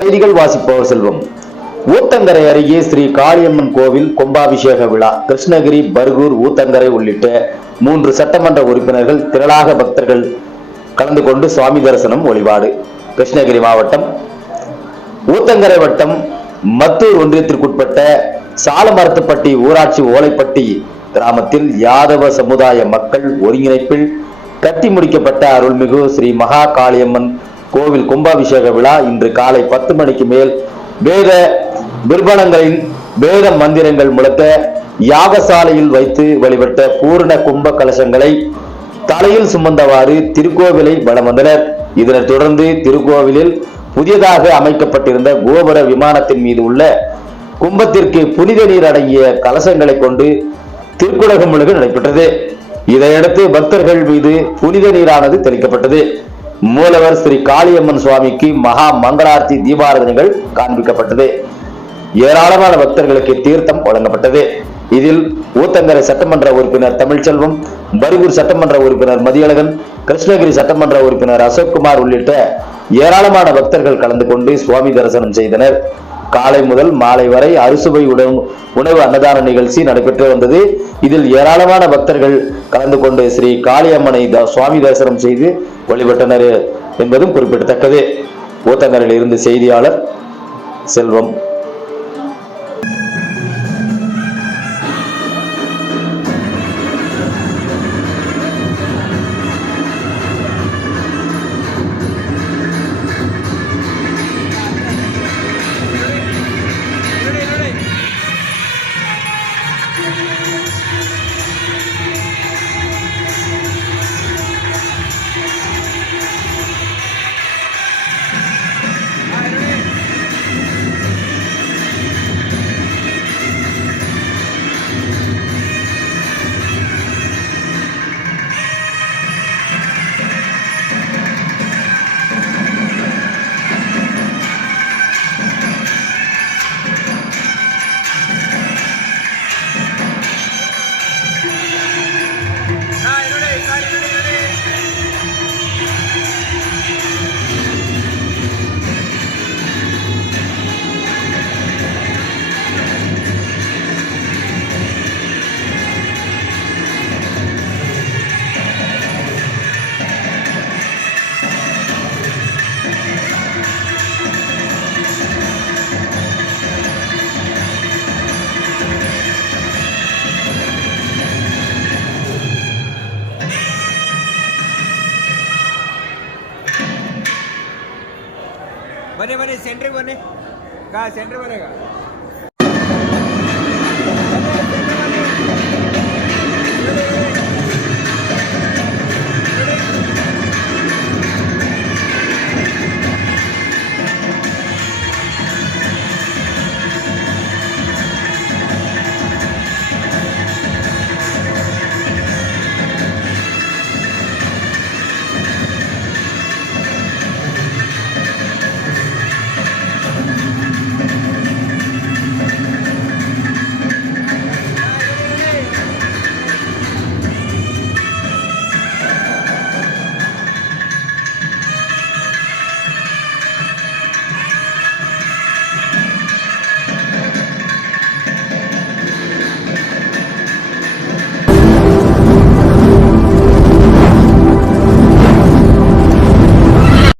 செய்திகள் வாசிப்பவர் செல்வம். ஊத்தங்கரை அருகே ஸ்ரீ காளியம்மன் கோவில் கும்பாபிஷேக விழா. கிருஷ்ணகிரி, பர்கூர், ஊத்தங்கரை உள்ளிட்ட 3 சட்டமன்ற உறுப்பினர்கள் திரளாக பக்தர்கள் கலந்து கொண்டு சுவாமி தரிசனம் வழிபாடு. கிருஷ்ணகிரி மாவட்டம் ஊத்தங்கரை வட்டம் மத்தூர் ஒன்றியத்திற்குட்பட்ட சாலமரத்துப்பட்டி ஊராட்சி ஓலைப்பட்டி கிராமத்தில் யாதவ சமுதாய மக்கள் ஒருங்கிணைப்பில் கட்டி முடிக்கப்பட்ட அருள்மிகு ஸ்ரீ மகா காளியம்மன் கோவில் கும்பாபிஷேக விழா இன்று காலை 10 மணிக்கு மேல் வேத விற்பனங்களின் வேத மந்திரங்கள் முழக்க யாகசாலையில் வைத்து வழிபட்ட பூர்ண கும்ப கலசங்களை தலையில் சுமந்தவாறு திருக்கோவிலை வலம் வந்தனர். இதனைத் தொடர்ந்து திருக்கோவிலில் புதியதாக அமைக்கப்பட்டிருந்த கோபுர விமானத்தின் மீது உள்ள கும்பத்திற்கு புனித நீர் அடங்கிய கலசங்களை கொண்டு திருக்குடமுழுக்கு நடைபெற்றது. இதையடுத்து பக்தர்கள் மீது புனித நீரானது தெளிக்கப்பட்டது. மூலவர் ஸ்ரீ காளியம்மன் சுவாமிக்கு மகா மங்களார்த்தி தீபாராதனைகள் காண்பிக்கப்பட்டது. ஏராளமான பக்தர்களுக்கு தீர்த்தம் வழங்கப்பட்டது. இதில் ஊத்தங்கரை சட்டமன்ற உறுப்பினர் தமிழ்ச்செல்வம், பர்கூர் சட்டமன்ற உறுப்பினர் மதியழகன், கிருஷ்ணகிரி சட்டமன்ற உறுப்பினர் அசோக்குமார் உள்ளிட்ட ஏராளமான பக்தர்கள் கலந்து கொண்டு சுவாமி தரிசனம் செய்தனர். காலை முதல் மாலை வரை அறுசுவை உணவு அன்னதான நிகழ்ச்சி நடைபெற்று வந்தது. இதில் ஏராளமான பக்தர்கள் கலந்து கொண்டு ஸ்ரீ காளியம்மனை சுவாமி தரிசனம் செய்து வழிபட்டனர் என்பதும் குறிப்பிடத்தக்கது. ஊத்தங்கரையில் இருந்து செய்தியாளர் செல்வம். बने बने सेंटर बने कहाँ सेंटर बनेगा।